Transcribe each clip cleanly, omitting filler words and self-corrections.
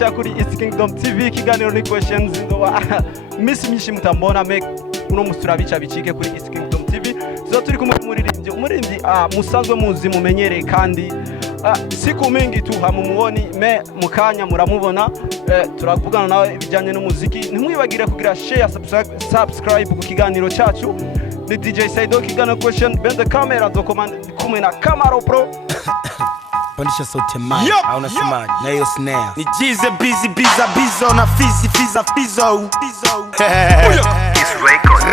cha kuri East Kingdom TV kiganiro ni questions ndo miss myinshi mutambona make uno musura bica bicike kuri East Kingdom TV zo turi kumwe umuririmbyi musanzwe muzi mumenyereye kandi siku mingi tu hamumuoni me mukanya muramubona turavugana nawe bijanye n'umuziki ntimwibagire kugira share subscribe ku kiganiro cyacu ni DJ Saido kiganiro question bend the camera document kumwe na Camaro Pro Pandisha sauti mai au nasemaje na hiyo snare ni jize busy bizo na fizo It's record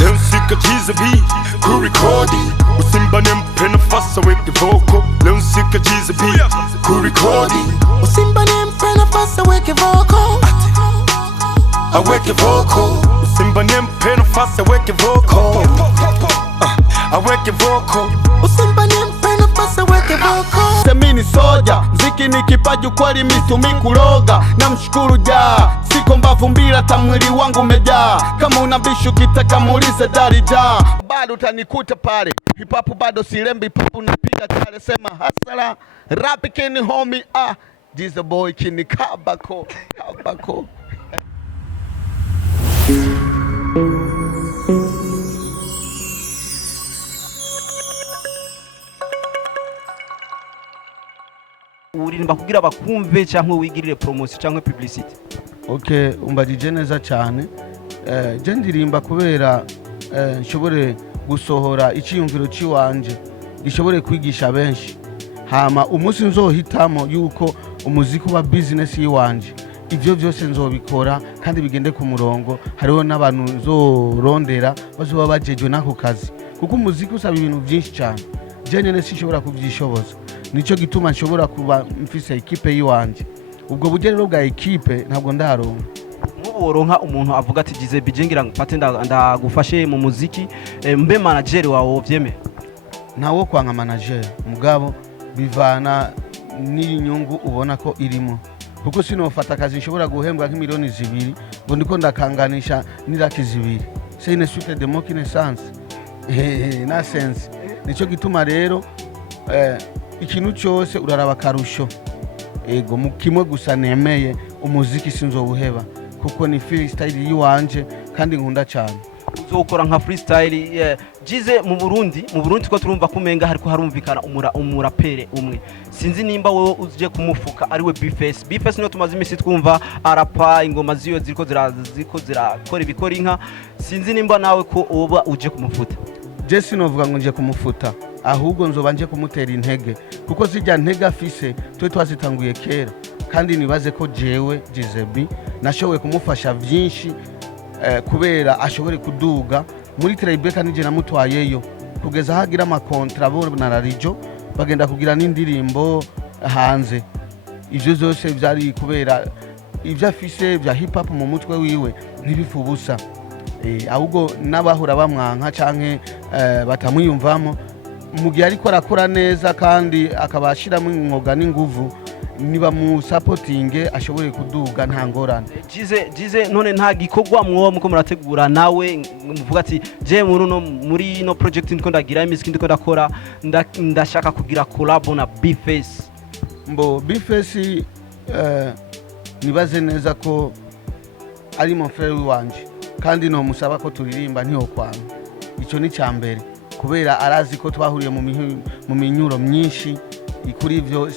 leo sika jize bi ku recording usimba nempena fasa weke vocal leo sika jize bi ku recording usimba nempena fasa weke vocal aweke vocal usimba nempena fasa weke vocal aweke vocal usimba nempena fasa weke vocal semini soja mziki ni kipaji kweli mitumi kuloga na mshukuru ja siko mbavu mbila tamwili wangu umejaa kama unabishu kitaka muulize darija bado utanikuta pale hip hop bado silembi hip hop napiga tale sema hasala rap kini homie this boy kini kabako urimba kugira bakumve cyangwa wigirire promotion cyangwa publicity. Okay, umbajije neza cyane. Je ndirimba kubera nshobore gusohora icyiyumviro ciwanje gishobore kwigisha benshi. Hama umunsi nzohitamo yuko umuziki wa business yiwanje ivyo byose nzobikora kandi bigende ku murongo. Hariho n'abantu nzorondera bazoba bajejwe nako kazi kuko umuziki usaba ibintu byinshi cyane. Je nyene sinshobora kuvyishoboza. Nico gituma nshobora kuba mfise equipe yiwanje. Ubwo bugerero bwa equipe ntabwo ndaronka. Muboronka umuntu avuga ati gize bijengira ngufate ndagufashe mu muziki mbe manager wawe vyeme. Nawo kwanga manager mugabo bivana n'inyungu ubona ko irimo. Kuko sinofata akazi nshobora guhembwa nk'imiliyoni 2 ngo ndiko ndakanganisha n'iraki 2. C'est une suite de mots qui ne sens. Na sense. Nico gituma rero ikintu cyose uraraba karusho ego mukimwe gusa nemeye umuziki sinzobuheba kuko ni freestyle yiwanje kandi nkunda cyane uzokora nka freestyle jize mu Burundi ko turumva kumenga hariko harumvikana umurapere umwe sinzi nimba wowe uje kumufuka ari we Bface no tumaze imisi twumva arapa ingoma ziyo ziko zirakora ibikora inka sinzi nimba nawe ko oba uje kumufuta je sinovuga ngo nje kumufuta ahubwo nzoba nje kumutera intege kuko zijya ntege afise twe twazitanguye kera kandi nibaze ko jewe Gizebi nashoboye kumufasha byinshi kubera ashobore kuduga muri Traybeca nije namutwayeyo kugeza hagira amakontra bo na radio bagenda kugira n'indirimbo hanze ivyo zose byari kubera ivyo afise bya hip hop mu mutwe wiwe ntibifubusa ahubwo nabahura bamwanka canke batamwiyumvamo mugihe ariko arakora neza kandi akabashiramo inkoga n'inguvu niba mu supporting ashobore kuduga nta ngorane. Jize none nta gikogwa mwo muko murategura nawe muvuga ati je muri no project ndiko ndagira imiziki ndiko ndakora ndashaka kugira collab na Bface. Mbo Bface nibaze neza ko ari mon frère wanje kandi no musaba ko turirimba ntiyo kwanga. Ico ni cyambere kubera arazi ko twahuriye mu minyuro myinshi ikuri ivyo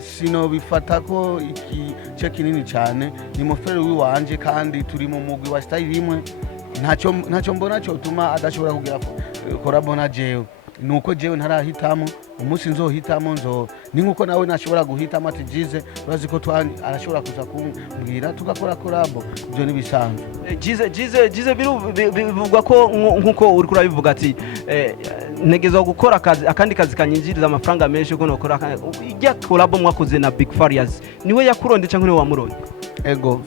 sino bifata ko ikice kinini cyane ni mufere wanje kandi turi mu mugwi wa style imwe ntacyo mbona cyo tuma adashobora kugira korabona jewe nuko jewe ntarahitamo umunsi nzohitamo ni nkuko nawe nashobora guhitamo ati Jize urazi ko arashobora kuza kumbwira tugakora collab byo nibisanzwe. Jize bivugwa ko nkuko uri kurabivuga ati negeza gukora akazi akandi kazi kanyinjiriza amafaranga menshi ko nokora ijya collab mwakoze na Big Farious niwe yakuronde cyangwa niwe wamuronde. Ego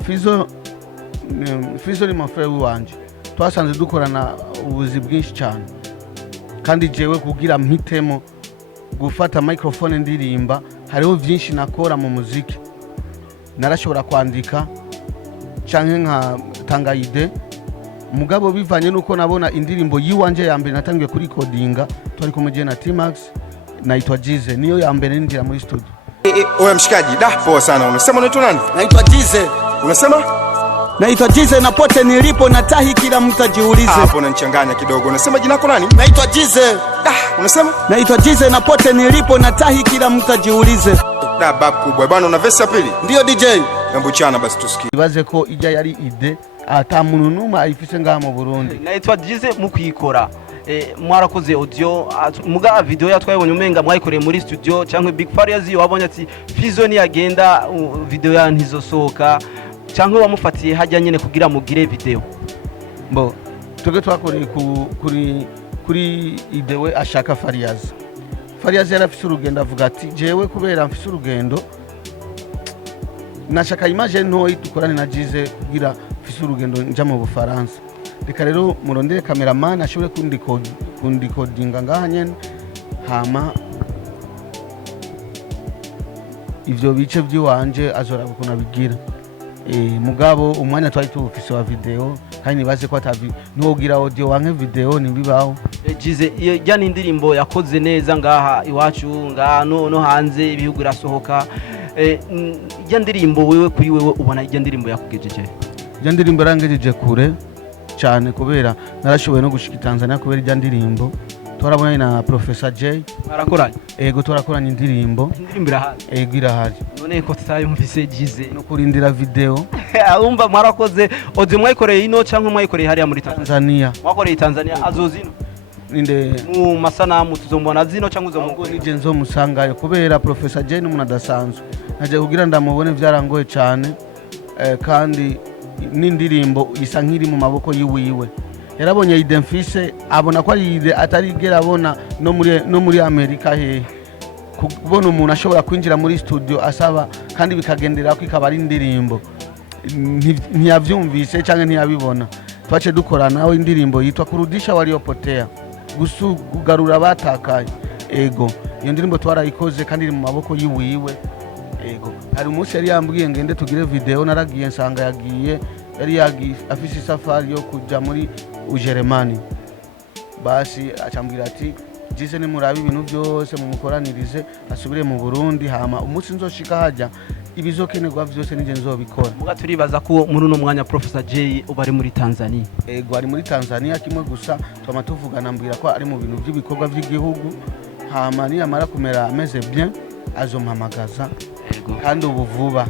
Fizo ni mafere wanje twasanze dukorana ubuzi bwinshi cyane kandi jewe kugira mpitemo gufata microphone ndirimba hariho byinshi nakora mu muziki narashobora kwandika canke nka tanga ide mugabo bivanye nuko nabona indirimbo yiwanje ya mbere natangiye kuri codinga twari kumuje na T-Max naitwa Jize niyo ya mbere ninjira muri studio Oya mshikaji, poa sana. Unasema unaitwa nani? Naitwa Jize. Unasema? Naitwa Jize na pote nilipo natahi kila mtu ajiulize. Hapo unanichanganya kidogo. Unasema jina lako nani? Naitwa Jize. Unasema? Naitwa Jize na pote nilipo natahi kila mtu ajiulize. Bab kubwa. Bwana una verse ya pili? Ndio DJ. Hebu chana basi tusikie. ibaze ko ijya yari ide ata muntu numwe ayifise ngaha mu Burundi. Naitwa Jize mu kwikora. Mwarakoze audio muga video yatwayibonye umenga mwayikoreye muri studio cyangwa Big Farious wabonye ati Fizo ni agenda video ya ntizosohoka cyangwa wamufatiye hajya nyene kugira mugire video. Mbo twebwe twakoreye kuri idewe ashaka Farious. Farious yarafise urugendo avuga ati jewe kubera mfise urugendo nashaka image ntoyi dukorane na Jize kugira mfise urugendo nja mu Bufaransa. Reka rero murondere cameraman ashobore kundikodinga ngaha nyene hama ivyo bice by'iwanje azoraba ukuntu abigira. Mugabo umwanya twari tubufise wa video kandi nibaze ko atavi ntugira audio wanke video nibibaho. Jize ya n'indirimbo yakoze neza ngaha iwacu ngaha no hanze ibihugu irasohoka. Ya ndirimbo wewe kuri wewe ubona ijya ndirimbo yakugejeje? Ijya ndirimbo rangejeje kure cyane kubera narashoboye no gushika Tanzania kubera ijya ndirimbo twarabonanye na Proffessor J. Barakoranye? Ego turakoranye indirimbo. Indirimbo irahari? Ego irahari. None ko tutayumvise Jize no kurindira video. Umva mwarakoze audio mwayikoreye ino cyangwa mwayikoreye hariya muri Tanzania? Mwakoreye Tanzania azozino? Ninde mu masanamu tuzombona zino cyangwa uzomuko nije nzo musangayo kubera Proffessor J n'umuntu adasanzwe. Naje kugira ndamubone byarangoye cyane kandi n'indirimbo isa nkiri mu maboko yiwiwe. Yarabonye idemfise abona ko ari atarigera abona no muri Amerika he kubona umuntu ashobora kwinjira muri studio asaba kandi bikagendera ko ikaba ari indirimbo ntiyavyumvise cyangwa ntiyabibona. Twace dukora nawe indirimbo yitwa kurudisha waliopotea gugarura batakaye. Ego iyo ndirimbo twarayikoze kandi iri mu maboko yiwiwe. Ego hari umunsi yari yambwiye ngende tugire video naragiye nsanga yari afise safari yo kuja muri Ujeremani. Basi acambwira ati Jize ni murabi ibintu byose mu mukoranirize asubire mu Burundi hama umunsi nzoshika hajya ibizokenerwa byose nije nzobikora. Muga turibaza ko muri uno mwanya Proffessor J ubari muri Tanzania? Ego ari muri Tanzania kimwe gusa twama tuvugana mbwira ko ari mu bintu by'ibikorwa by'igihugu hama ni amara kumera ameze bien azompamagaza. Ego kandi ubu vuba.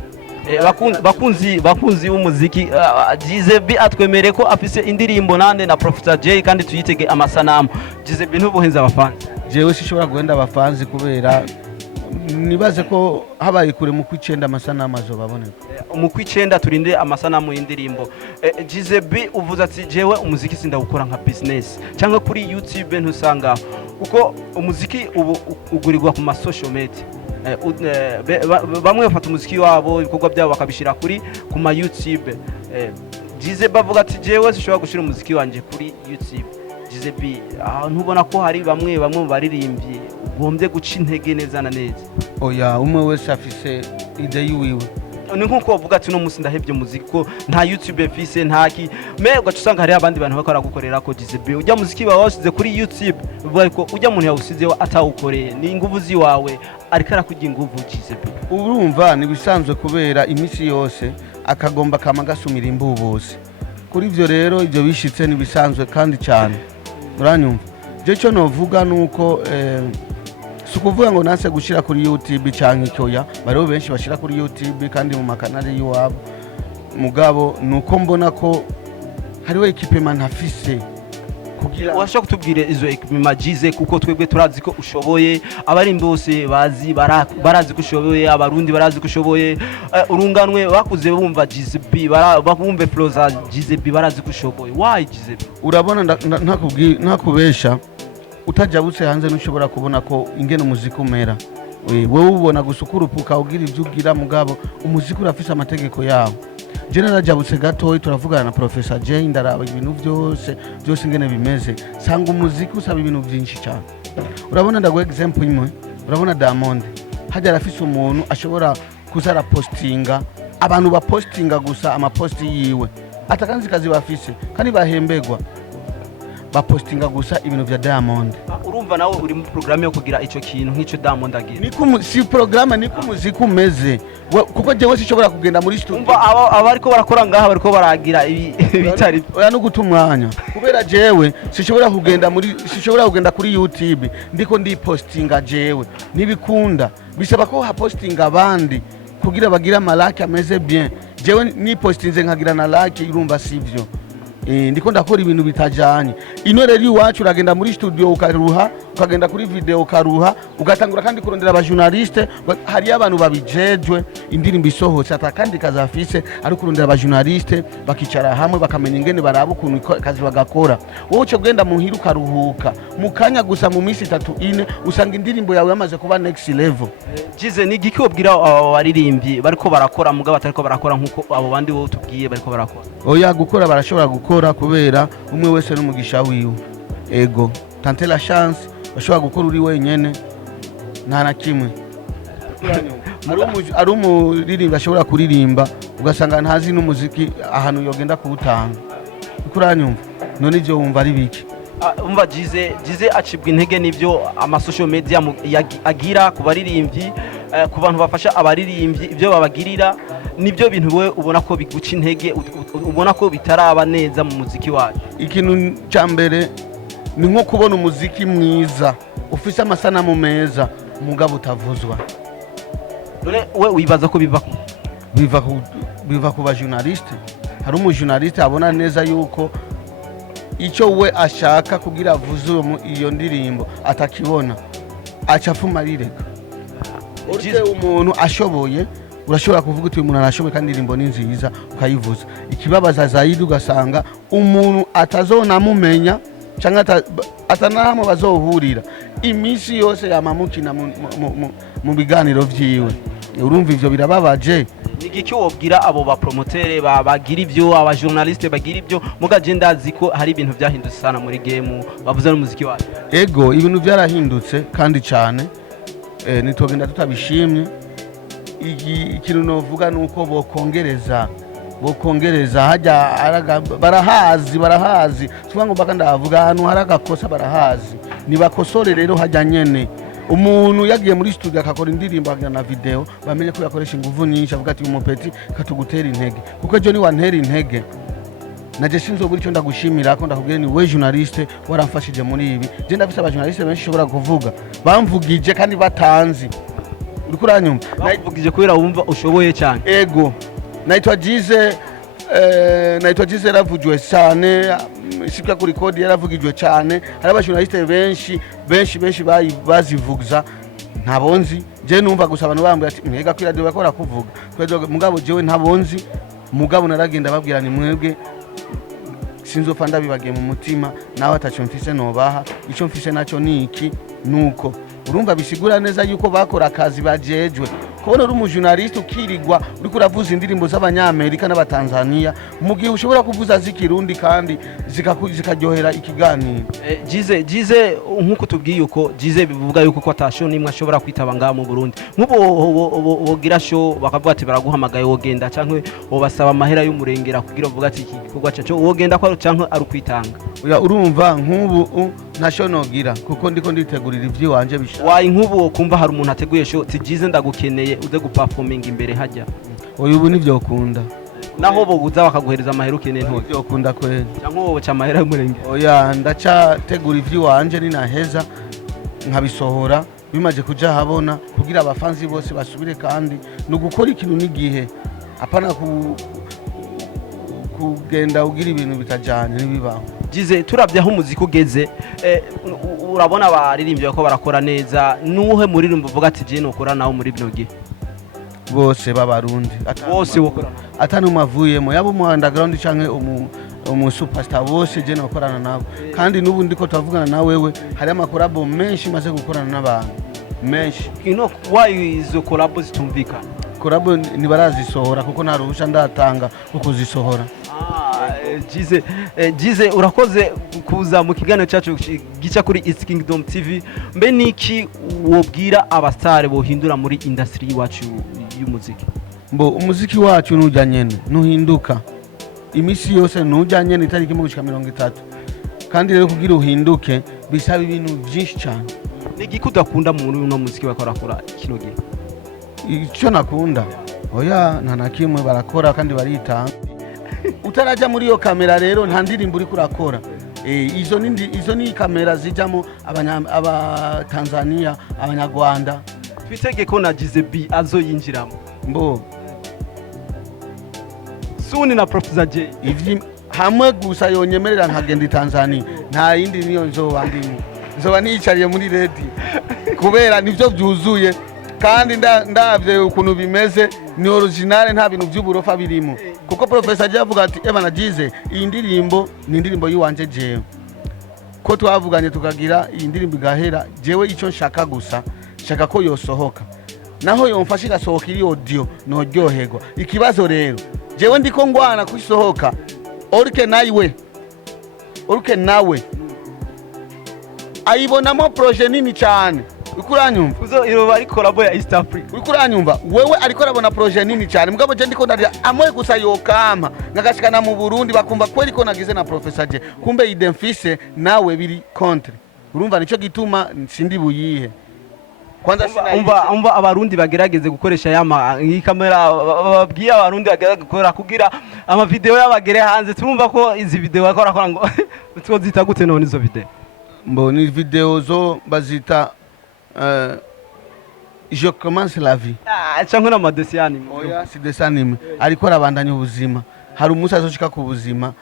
Bakunzi b'umuziki Jize B atwemere ko afise indirimbo nande na Proffessor J kandi tuyitege amasanamu. Jize B ntubuhenza abafanzi? Jewe sishobora guhenda abafanzi kubera nibaze ko habaye kure mu kwicenda amasanamu azobaboneka. Mu kwicenda turinde amasanamu y'indirimbo. Jize B uvuze ati jewe umuziki sinda gukora nka business cyangwa kuri YouTube ntusanga uko umuziki ubu ugurirwa ku ma social media. Bamwe bafata umuziki wabo ibikorwa byabo bakabishira kuri ku ma YouTube. Jize bavuga ati jewe sishobora gushira umuziki wanje kuri YouTube. Jize B ntubona ko hari bamwe baririmbye ugombye guca intege neza na neza? Oya umwe wese afise ide yiwiwe. Ni nkuko bavuga ati no musi ndahebye muziki ko nta YouTube mfise ntaki mego tusanga hari abandi bantu bakora gukorera ko Jize B ujya muziki wawe wasize kuri YouTube bivuga ko ujya muntu yawusizeho atawukoreye ni inguvu ziwawe ariko arakujya inguvu Jize B. Urumva ni bisanzwe kubera imisi yose akagomba kama gasumira imbubuzi kuri ivyo rero ivyo bishitse ni bisanzwe kandi cyane uranyumva. Je cyo novuga nuko sukuvuga ngo nase gushira kuri YouTube canke icyoya bariho benshi bashira kuri YouTube kandi mu makanale yiwabo mugabo nuko mbona ko hariho equipment ntafise kugira washaka kutubwire izo equipment Jize kuko twebwe turazi ko ushoboye abari mbose barazi ko ushoboye abarundi barazi ko ushoboye urunganwe bakuze bumva Jize B bumve flow za Jize B barazi ko ushoboye. Why Jize B? Urabona ntakubesha utajabutse hanze nushobora kubona ko ingene umuziki umera. Wewe ubona gusukurupuka ugira ivyo ugira mugabo umuziki urafise amategeko yawo. Je narajabutse gatoyi turavugana na Proffessor J ndaraba ibintu byose ingene bimeze sanga umuziki usaba ibintu byinshi cyane. Urabona ndago example imwe urabona Diamond hajya arafise umuntu ashobora kuzara postinga abantu bapostinga gusa amaposti yiwe atakanzi kazi bafise kandi bahembegwa bapostinga gusa ibintu vya Diamond. urumva nawe uri mu programme yo kugira ico kintu nk'ico Diamond agira niko si programme niko muziki umeze kuko jewe sishobora kugenda muri studio umva aba ariko barakora ngaha bariko baragira ibitari oya no guta umwanya kubera jewe sishobora kugenda kuri YouTube ndiko ndipostinga jewe nibikunda bisaba ko hapostinga abandi kugira bagira malaki ameze bien jewe nipostinze nkagira na like irumva sivyo ndiko ndakora ibintu bitajanye ino rero iwacu uragenda muri studio ukaruha ukagenda kuri video ukaruha ugatangura kandi kurondera aba journaliste hari abantu babijejwe indirimbo isohotse atakandi kazafise ari kurondera aba journaliste bakicara hamwe bakamenya ingene baraba ukuntu kazi bagakora wowe cyo genda muhira ukaruhuka mukanya gusa mu minsi 3-4 usanga indirimbo yawe yamaze kuba next level. Jize ni giki wobwira abaririmbyi bariko barakora mugabo batariko barakora nkuko abo bandi bo tubwiye bariko barakora? Oya gukora barashobora gukora kubera umwe wese n'umugisha wiwe ego tante la chance bashobora gukora uri wenyene nta na kimwe ari umuririmbi ashobora kuririmba ugasanga ntazi n'umuziki ahantu yogenda kuwutanga ukuranyumva none ivyo wumva ari biki umva Jize acibwa intege n'ivyo ama social media agira ku baririmbyi ku bantu bafasha abaririmbyi ivyo babagirira nibyo bintu wewe ubona ko biguca intege ubona ko bitaraba neza mu muziki wacu. Ikintu cyambere ni nko kubona umuziki mwiza ufise amasanamu meza mugabo utavuzwa. None we wibaza ko biva ku ba journaliste hari umu journaliste abona neza yuko icyo we ashaka kugira avuze iyo ndirimbo atakibona aca afuma rireka uretse umuntu ashoboye urashobora kuvuga uti umuntu arashoboye kandi indirimbo ni nziza ukayivuza ikibabaza zaidi ugasanga umuntu atazona mumenya cyangwa atanamo bazohurira imisi yose yamamukina mu biganiro vyiwe urumva ivyo birababaje. Nigiki wobwira abo ba promoteur bagira ivyo aba journaliste bagira ivyo mugaje ndazi ko hari ibintu byahindutse sana muri game bavuza n'umuziki wacu? Ego ibintu byarahindutse kandi cyane nitogenda tutabishimye ikintu novuga nuko bokongereza hajya barahazi tuvuga ngo baka ndavuga ahantu haragakosa barahazi nibakosore rero hajya nyene umuntu yagiye muri studio akakora indirimbo agira na video bamenye ko yakoresha ingufu nyinshi avuga ati umupeti katugutera intege kuko ejo ni wantera intege naje sinzo buri cyo ndagushimira ko ndakubwira ni we journaliste waramfashije muri ibi je ndafise aba journaliste benshi shobora kuvuga bamvugije kandi batanzi uri kuranyumva bamvugije kubera wumva ushoboye cyane. Ego naitwa Jize yaravugijwe cyane sipya kuri code yaravugijwe cyane hari aba journaliste benshi bazivuza ntabonzi je numva gusa abantu bambwira ati mwega kwira dio bakora kuvuga kwezo mugabo jewe ntabonzi mugabo naragenda babwira ni mwebwe sinzofa ndabibagiye mu mutima nawe atacho mfise nobaha ico mfise naco niki nuko urumva bisigura neza yuko bakora akazi bajejwe kubona uri umujournaliste ukirigwa uri kuravuza indirimbo z'abanyamerika n'abatanzania mu gihe ushobora kuvuza zikirundi kandi zikaryohera ikiganiro. Jize nkuko tubwiye uko Jize bivuga yuko ko atasho nimwe ashobora kwitaba ngaha mu Burundi nk'ubo bogira show bakavuga ati baraguhamagaye wogenda canke wobasaba amahera y'umurengera kugira uvuga ati iki gikorwa cyacu wogenda ko canke ari kwitanga. Oya urumva nk'ubu ntasho nogira kuko ndiko nditegurira ivyo wanje bisha wayi nk'ubu kumva hari umuntu ateguye show ati Jize ndagukeneye uze guperforming imbere hajya oya ubu nivyo ukunda naho boguza bakaguhereza amahera ukeneye nto nivyo ukunda kweli cyangwa wowe cha amahera y'umurengera. Oya ndaca tegura ivyo wanje ni naheza nkabisohora bimaje kuja habona kugira abafanzi bose basubire kandi no gukora ikintu n'igihe apana kugenda ugira ibintu bitajanye nibibaho. Jize turavye aho umuziki ugeze urabona abaririmbyi ko barakora neza nuhe muririmbo uvuga ati je nokora nawo muri bino gihe bose babarundi bose bokora atanu mavuyemo yabo mu underground canke umu superstar bose je nokorana nabo kandi nubu ndiko tavugana na wewe hari amakorabo menshi maze gukorana n'abantu menshi why izo collabo zitumvikana korabo nibarazisohora kuko nta ruhusha ndatanga kuko zisohora. Jize urakoze kuza mu kiganiro cyacu gica kuri East Kingdom TV mbe niki wobwira abastare bohindura muri industry wacu y'umuziki? Mbo umuziki wacu nujya nyene nuhinduka imisi yose nujya nyene itariki 30 kandi rero kugira uhinduke bisaba ibintu byinshi cyane. Nigiki udakunda muri uno muziki bakora kino gihe? Icyo nakunda oya nta na kimwe barakora kandi baritanga. Utarajya muri iyo kamera rero nta ndirimbo uri kurakora. Izo ni kamera zijyamo aba Tanzania, abanyarwanda. Twitege ko na Gizebi azoyinjiramo. Mbo Suni na Proffessor J. Ivyi hamwe gusa yonyemerera nkagenda i Tanzania. Nta yindi niyo nzoba ndimo. Nzoba nicariye muri ready. Kubera nivyo byuzuye kandi ndavye ukuntu bimeze ni original nta bintu by'uburofa birimo. Kuko Proffessor J avuga ati eba nagize iyi ndirimbo ni indirimbo yiwanje jewe. Ko twavuganye tukagira iyi ndirimbo igahera jewe icyo nshaka gusa shaka ko yosohoka. Naho yomfasha igasohoka iri audio no ryoherwa. Ikibazo rero jewe ndiko ngwana kusohoka orike nawe ayibonamo projet nini cyane. Ukuranyumva uzo iro bari collabo ya East Africa. Ukuranyumva wewe ariko arabona projet nini cyane mugabo je ndiko ndaria amwe gusa yokama ngagashikana mu Burundi bakumva kweli ko nagize na Proffessor J kumbe idemfise nawe biri contre. Urumva nico gituma sindi buyihe. Kwanza umva abarundi bagerageze gukoresha iyi kamera babwiye abarundi bagerageze gukora kugira ama video y'abagere hanze turumva ko izi video bakora ngo twozita gute none izo video. Mbo ni video zo bazita je commence la vie. Cyangwa na madesi anime. Oya si dessin anime ariko arabandanya ubuzima. Hari umunsi azoshika ku buzima.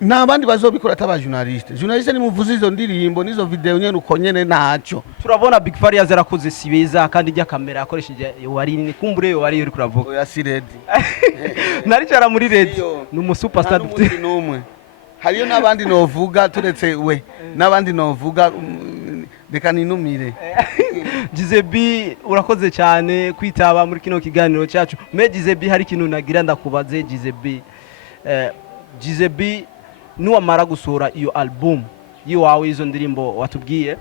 Nabandi bazobikora ataba journaliste ni muvuze izo ndirimbo nizo video nyene uko nyene naco. Turabona Big Fariya zarakoze sibeza kandi ijya kamera akoresheje wari ni kumbure wari uri kuravuga. Oya si ready. Naricara muri ready. Ni umusuperstar numwe. Hariyo nabandi novuga turetse we. Nabandi novuga reka ninumire. Gizebi urakoze cyane kwitaba muri kino kiganiro cyacu. Me Gizebi hari kintu nagira ndakubaze Gizebi. Gizebi nuwamara gusohora iyo album yiwawe izo ndirimbo watubwiye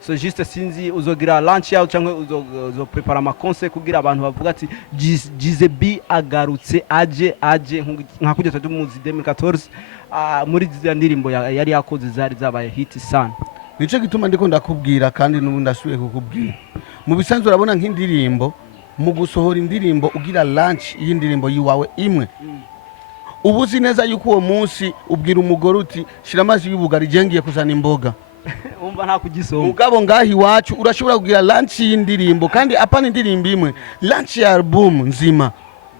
so juste sinzi uzogira launch yawe cyangwa uzo prepare ama concert kugira abantu bavuga ati Gizebi agarutse aje nka kujya tumuzi 2014 muri izo ndirimbo yari yakoze zari zabaye hit sana. Nico gituma ndiko ndakubwira kandi n'ubu ndasubiye kukubwira mu bisanzwe urabona nk'indirimbo mu gusohora indirimbo ugira launch y'indirimbo yiwawe imwe. Ubuzi neza yuko uwo munsi ubwira umugore uti shira amazi y'ubugari jengiye kuzana imboga. Umva nta kugisoma. Mugabo ngahi iwacu urashobora kugira launch y'indirimbo kandi apana indirimbo imwe launch ya album nzima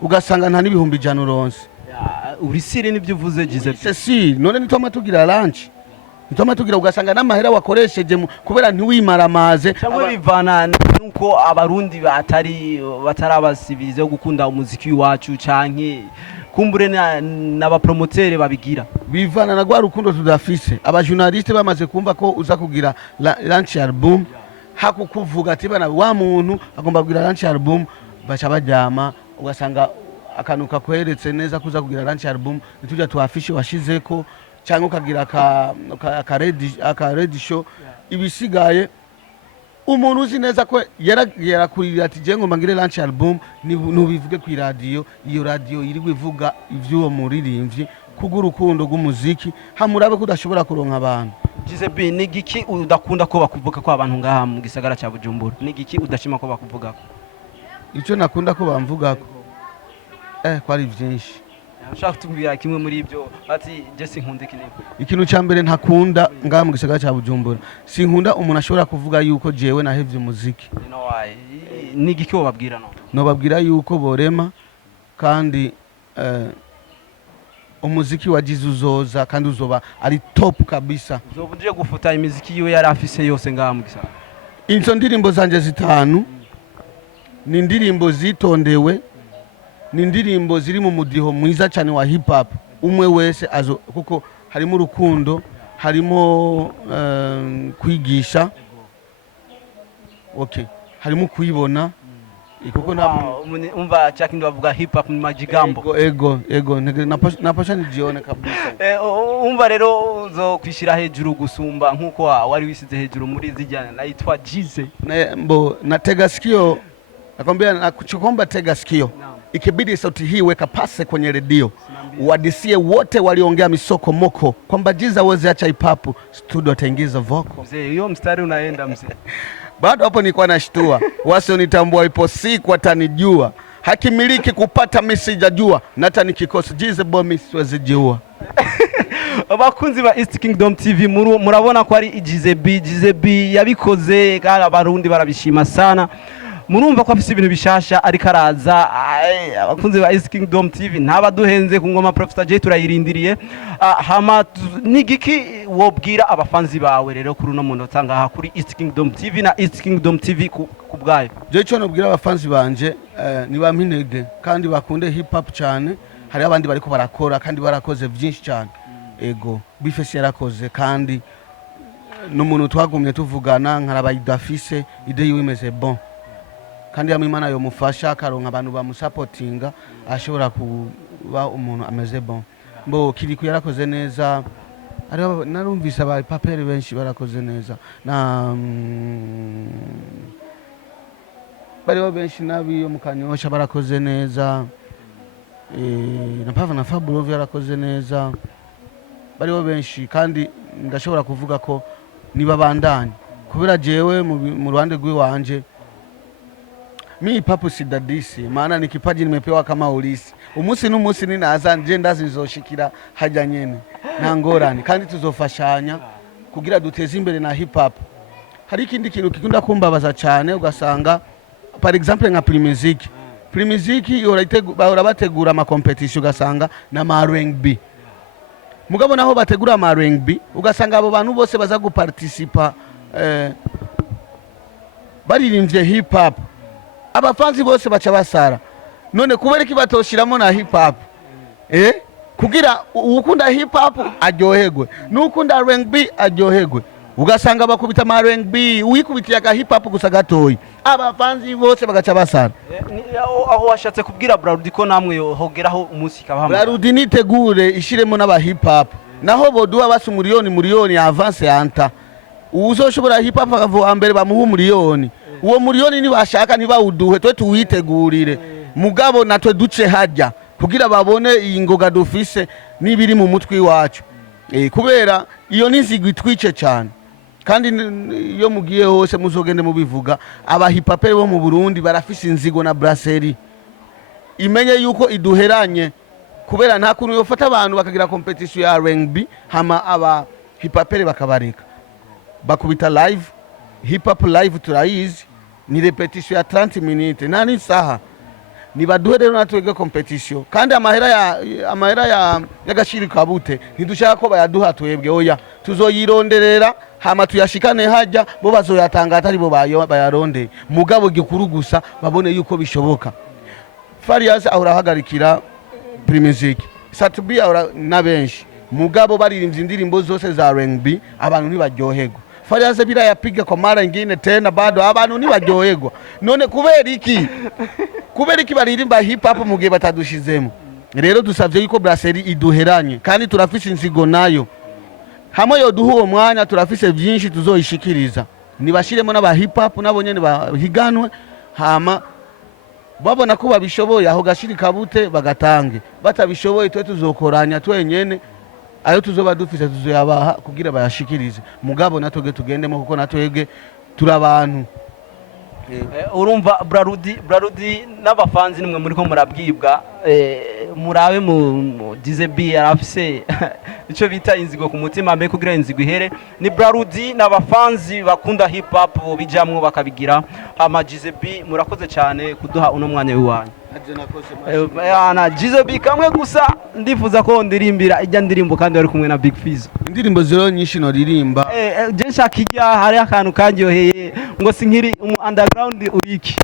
ugasanga nta n'ibihumbi ijana uronse. Urisire nibyo uvuze Gizebi. Si none nitoma tugira launch. Nitoma tugira ugasanga n'amahera wakoresheje kubera ntiwimaramaze. Cyangwa bivana nuko abarundi batarabasivilize yo gukunda umuziki wacu canke kumbure n'aba promoteur babigira. Bivana na gwa rukundo tudafise. Aba journaliste bamaze kumva ko uza kugira launch album hakukuvuga ati bana wa muntu agomba kugira launch album bacha bajama ugasanga akanuka kweretse neza kuza kugira launch album nitujya tuafishe washizeko cyangwa ukagira aka ready show ibisigaye umuntu uzi neza ko yarakurira ati je ngomba ngire launch album nubivuge ku radio iyo radio iri bivuga ivyuwo muririmbyi kugurukundo rw'umuziki hamurabe kudashobora kuronka abantu. Gizebi nigiki udakunda ko bakuvuga ko abantu ngaha mu gisagara cya Bujumbura nigiki udashima ko bakuvuga ko? Ico nakunda ko bamvuga ko kwari byinshi. Ushaka tubwira kimwe muri ibyo ati je sinkunde kinini. Ikintu cya mbere ntakunda ngaha mu gisagara cya Bujumbura sinkunda umuntu ashobora kuvuga yuko jewe nahevye umuziki. Nigiki wababwira no babwira yuko borema kandi umuziki wagize uzoza kandi uzoba ari top kabisa. Uzobuje gufuta imiziki yiwe yari afise yose ngaha mu gisagara. Inzo ndirimbo zanje zitanu ni indirimbo zitondewe ni indirimbo ziri mu mudiho mwiza cyane wa hip hop umwe wese azo kuko harimo urukundo harimo kwigisha harimo kuyibona kuko umva cyakindi bavuga hip hop ni majigambo ego napasha nijione kabisa. Umva rero uzo kwishira hejuru gusumba nkuko wari wisize hejuru muri zijyana naitwa Gize mbo natega sikio nakwambia nakuchukomba tega sikio ikibidi sauti hii weka pase kwenye redio wadisie wote waliongea misoko moko kwamba Jiza wezi acha hip hop studio ataingiza voko. Mzee, hiyo mstari unaenda mzee. Bado hapo nilikuwa nashtua. Wasionitambua ipo siku watanijua. Hakimiliki kupata message ajua. Na hata nikikosa Jiza boy mimi siwezi jiua. Abakunzi ba East Kingdom TV murabona ko ari Jizebi yabikoze kandi abarundi barabishima sana. Murumva ko afise ibintu bishasha ariko araza. Abakunzi ba East Kingdom TV ntabaduhenze ku ngoma Proffessor J turayirindiriye. Hama nigiki wobwira abafanzi bawe rero kuri uno muntu utanga kuri East Kingdom TV na East Kingdom TV kubwayo. Je cyo nobwira abafanzi banje ni bampinege kandi bakunde hip hop cyane. Hari abandi bariko barakora kandi barakoze byinshi cyane. Ego bifese yarakoze kandi n'umuntu twagumye tuvugana nkarabayidafise ide yiwe imeze bon. Kandi Imana yo mufasha karonka abantu bamusupportinga ashobora kuba umuntu ameze bon. Mbo Kiriku yarakoze neza. Ari narumvise aba paperi benshi barakoze neza. Na bari benshi nabi yo mukanyosha barakoze neza. Na Pava na Fabulov yarakoze neza. Bari benshi kandi ndashobora kuvuga ko niba bandanye kubera jewe mu Rwanda rw'iwanje mi papu sidadisi maana ni kipaji nimepewa kama ulisi umunsi n'umunsi ninaza nje ndazizoshikira hajya nyene nta ngorane kandi tuzofashanya kugira duteze imbere na hip hop. Hari ikindi kintu kikunda kumbabaza cyane ugasanga par exemple nka Primiziki bahora bategura ama competition ugasanga na ma R&B mugabo naho bategura ama R&B ugasanga abo bantu bose baza guparticipa baririmbye hip hop abafanzi bose baca basara none kubera ki batoshiramo na hip hop kugira ukunda hip hop aryoherwe n'ukunda R&B aryoherwe ugasanga bakubita ama R&B wikubitiye aga hip hop gusa gatoyi abafanzi bose bagaca basara. Aho washatse kubwira Brarudi ko namwe hogeraho umunsi kabahama. Brarudi nitegure ishiremo n'aba hip hop naho boduwa basi miliyoni avance anta uzoshobora hip hop akava mbere bamuha miliyoni uwo miliyoni ni bashaka ni bawuduhe twe tuwitegurire mugabo natwe duce hajya kugira babone iyi ngoga dufise nibiri mu mutwi wacu kubera iyo nizigwa itwice cyane kandi iyo mugiye hose muzogende mubivuga aba hip hop bo mu Burundi barafise inzigo na brasserie imenye yuko iduheranye kubera nta kuntu yofata abantu bakagira competition ya R&B hama aba hip hop bakabareka bakubita live hip hop live turayizi ni repetition ya 30 minutes nani saha ni baduhe rero natwege competition kandi amahera ya gashiri kabute ntidushaka ko bayaduha twebwe oya tuzoyironderera hama tuyashikane hajya bo bazoyatanga atari bo bayaronde mugabo gikuru gusa babone yuko bishoboka. Farias ahurahagarikira Primiziki Satubi ahura na benshi mugabo baririmbye indirimbo zose za R&B abantu ntibaryoherwa. Farias bila yapiga kwa mara nyingine tena bado abantu ntibaryoherwa none kubera iki baririmba hip hop mugihe batadushizemo rero dusavye yuko brasserie iduheranye kandi turafise inzigo nayo hamwe yo duha uwo mwanya turafise byinshi tuzoyishikiriza nibashiremo n'aba hip hop nabo nyene bahiganwe hama babona ko babishoboye aho gashiri kabute bagatange batabishoboye twe tuzokoranya twenyene ayo tuzoba dufise tuzoyabaha kugira bayashikirize mugabo natwe tugendemo kuko natwege turabantu. Urumva Brarudi n'abafanzi nimwe muri ko murabwibwa murabe mu Jizebi arafise ico bita inzigo ku mutima mbe kugira inzigo ihere ni Brarudi n'abafanzi bakunda hip hop bijamwe bakabigira hama Jizebi murakoze cyane kuduha uno mwanya w'iwanyu. Na Jizebi kamwe gusa ndifuza ko ndirimbira ijya ndirimbo kandi ari kumwe na Big Fizzo indirimbo zero nyinshi no ririmba je nshakijya hari akantu kanyoheye ngo sinkiri underground uriki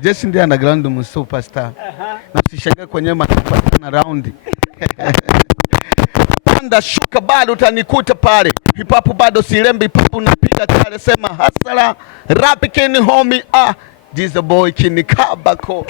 just ndi underground mu superstar nasishaka kwenye matapana round panda shuka bado utanikuta pale hip hop bado silembi hip hop napiga tale sema hasala rap kini homie Jiza boy kini kabako